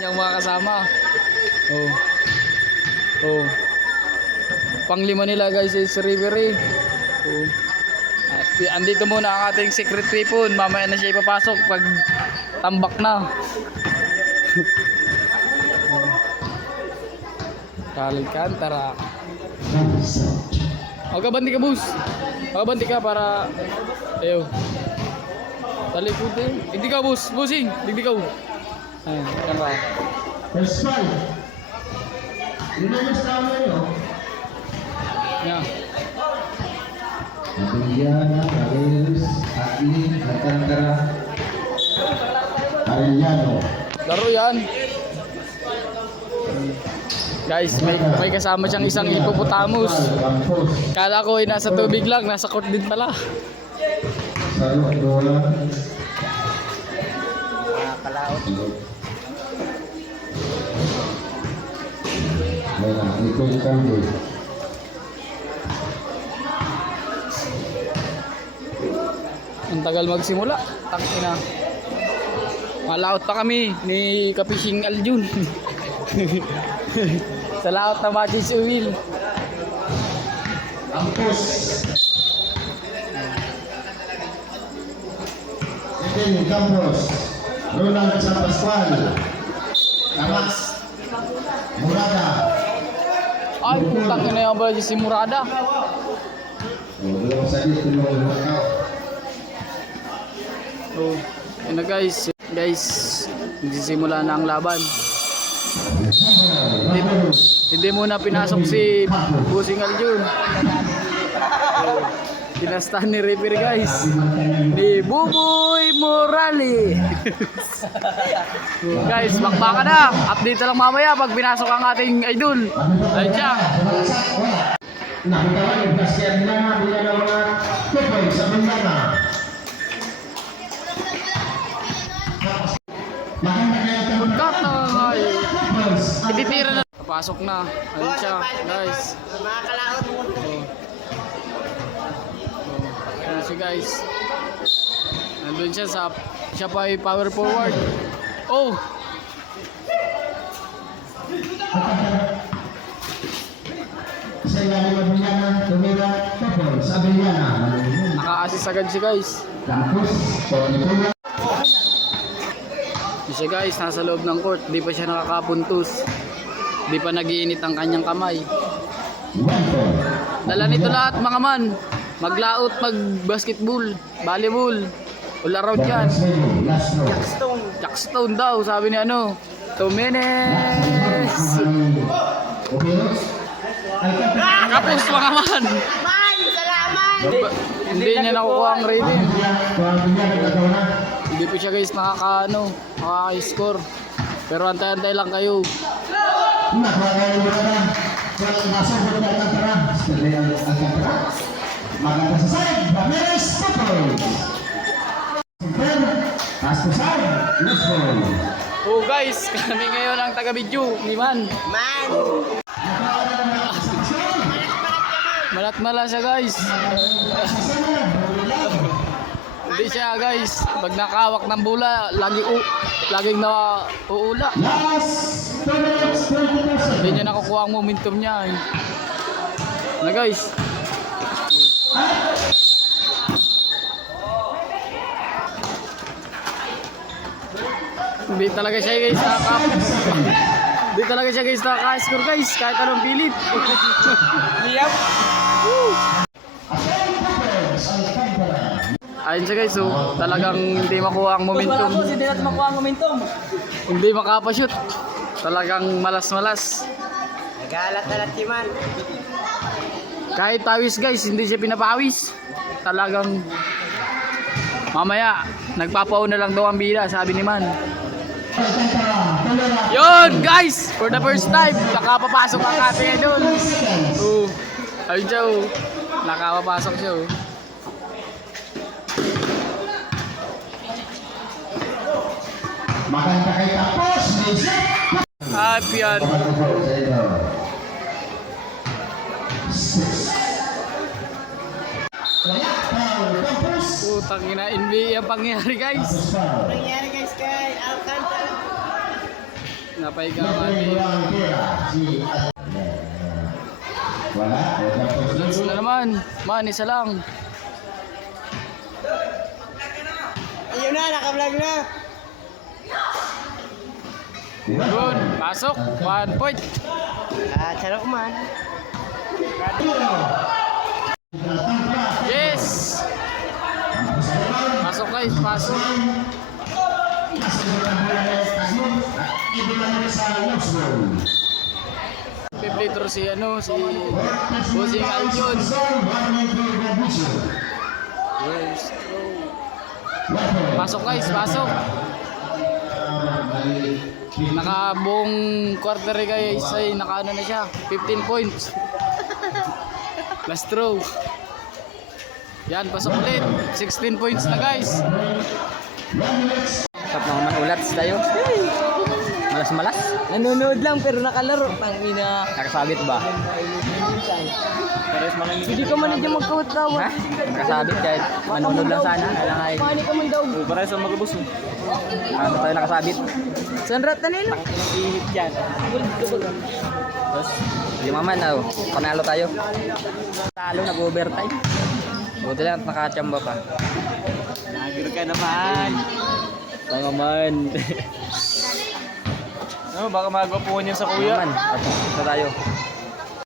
niyang mga kasama. Oh. Oh. Panglima nila guys is referee. Oh. At andito muna ang ating secret weapon. Mamaya na siya ipapasok pag tambak na. Alcantara. Magkabanti ka, boss. Magkabanti ka para ayaw. Tali po din. Hindi ka, boss. Bossing. Hindi ka. Ayan. Tara. First five. Yun ang mas tama nyo. Yan. Arellana, Paredes, Akin, Alcantara, Arellano. Laro yan. Guys, may kasama siyang isang hippopotamus. Kala ko ay nasa tubig lang, nasa court din pala. Saro at Rola. Kalaot. Wala, ito yung kamboy. Ang tagal magsimula. Tangina. Malaot pa kami ni Kapishing Aljun. Sa laot na Magis Uwil. Ampos. Eden Campos. Ronald San Pascual. Tamas. Murada. Ay, putang ina yung ba si Murada. Belum saja tulong workout. Oh, yun na guys. Guys, nagsisimula na ang laban. Hindi muna pinasok si Busing Aljun. Oh, kinasta ni referee guys. Ni Buboy Morales. Oh, guys, bakbaka na. Update na lang mamaya pag pinasok ang ating idol. Ayun siya. Nakita ko yung basket na bila ng mga tupoy sa bintana. Maganda kaya ito. Katay. Ititira na. Pasok na. Ayun siya, guys. Mga kalaot mo. Ayun siya, guys. Nandun siya siya pa ay power forward. Oh! Sa ilalim ng bintana, tumira tupoy sa bintana. Naka-assist agad siya, guys. Tapos, pagkikuha. Siya guys, nasa loob ng court. Di pa siya nakakapuntos. Di pa nagiinit ang kanyang kamay. Dala nito lahat mga man. Maglaot, mag-basketball, volleyball, o laro dyan. Jackstone daw, sabi ni ano. 2 minutes. Kapos mga man. Man, salamat! Hindi niya nakukuha ang rating. Hindi po siya guys nakaka-score. Pero antay-antay lang kayo. Maganda sa side, Ramirez, tupoy. Pass to side, Lisbon. Oh guys, kami ngayon ang taga-video ni Man. Man! Malat-mala siya guys. Hindi siya guys, pag nakawak ng bola, laging na uula. Last 2 minutes, 20%. Hindi niya nakukuha ang momentum niya. Na guys. Hindi talaga siya guys Hindi talaga siya guys nakaka-score guys kahit anong pilit. Liyap. Ayun siya guys, so talagang hindi makuha ang momentum. Hindi natin makuha ang momentum. Hindi makapashoot. Talagang malas-malas. Nagalat-alat si Man. Kahit pawis guys, hindi siya pinapawis. Talagang mamaya, nagpapauna lang daw ang bila, sabi ni Man. Yun guys, for the first time, nakapapasok ang ating idol. Ayun siya nakapapasok siya Maganda kay Tapos, Happy yan. Putang ina, NBA ang pangyayari guys. Nangyari guys kay Alcantara. Napahiga ang May ating. ang pera. Si wala. Lance na naman. Man, isa lang. Ayun na, naka-vlog na. Yun, pasok. 1 point. Sarap man. Yes! Pasok guys, pasok. Pipli si ano, si Bossing Aljon. Yes. Pasok guys, pasok. Nakabuong quarter guys ay nakaano na siya, 15 points. Last throw. Yan, pasok ulit. 16 points na guys. Tap na naman ulat tayo. Malas-malas. Nanonood lang pero nakalaro. Tangina. Nakasabit ba? Hindi ka man dyan magkawat-kawat. Ha? Nakasabit kahit manunod lang sana. Kaya nga ay Paano ka man daw? para sa magabos. Ano tayo nakasabit? Sanrat na nila. Ihip yan. Tapos, di maman oh. Panalo tayo. Talo, nag-overtime. Buti lang at nakachamba pa. Nagir ka naman. Pangaman. Baka magawa po niya sa Naman. Tapos tayo.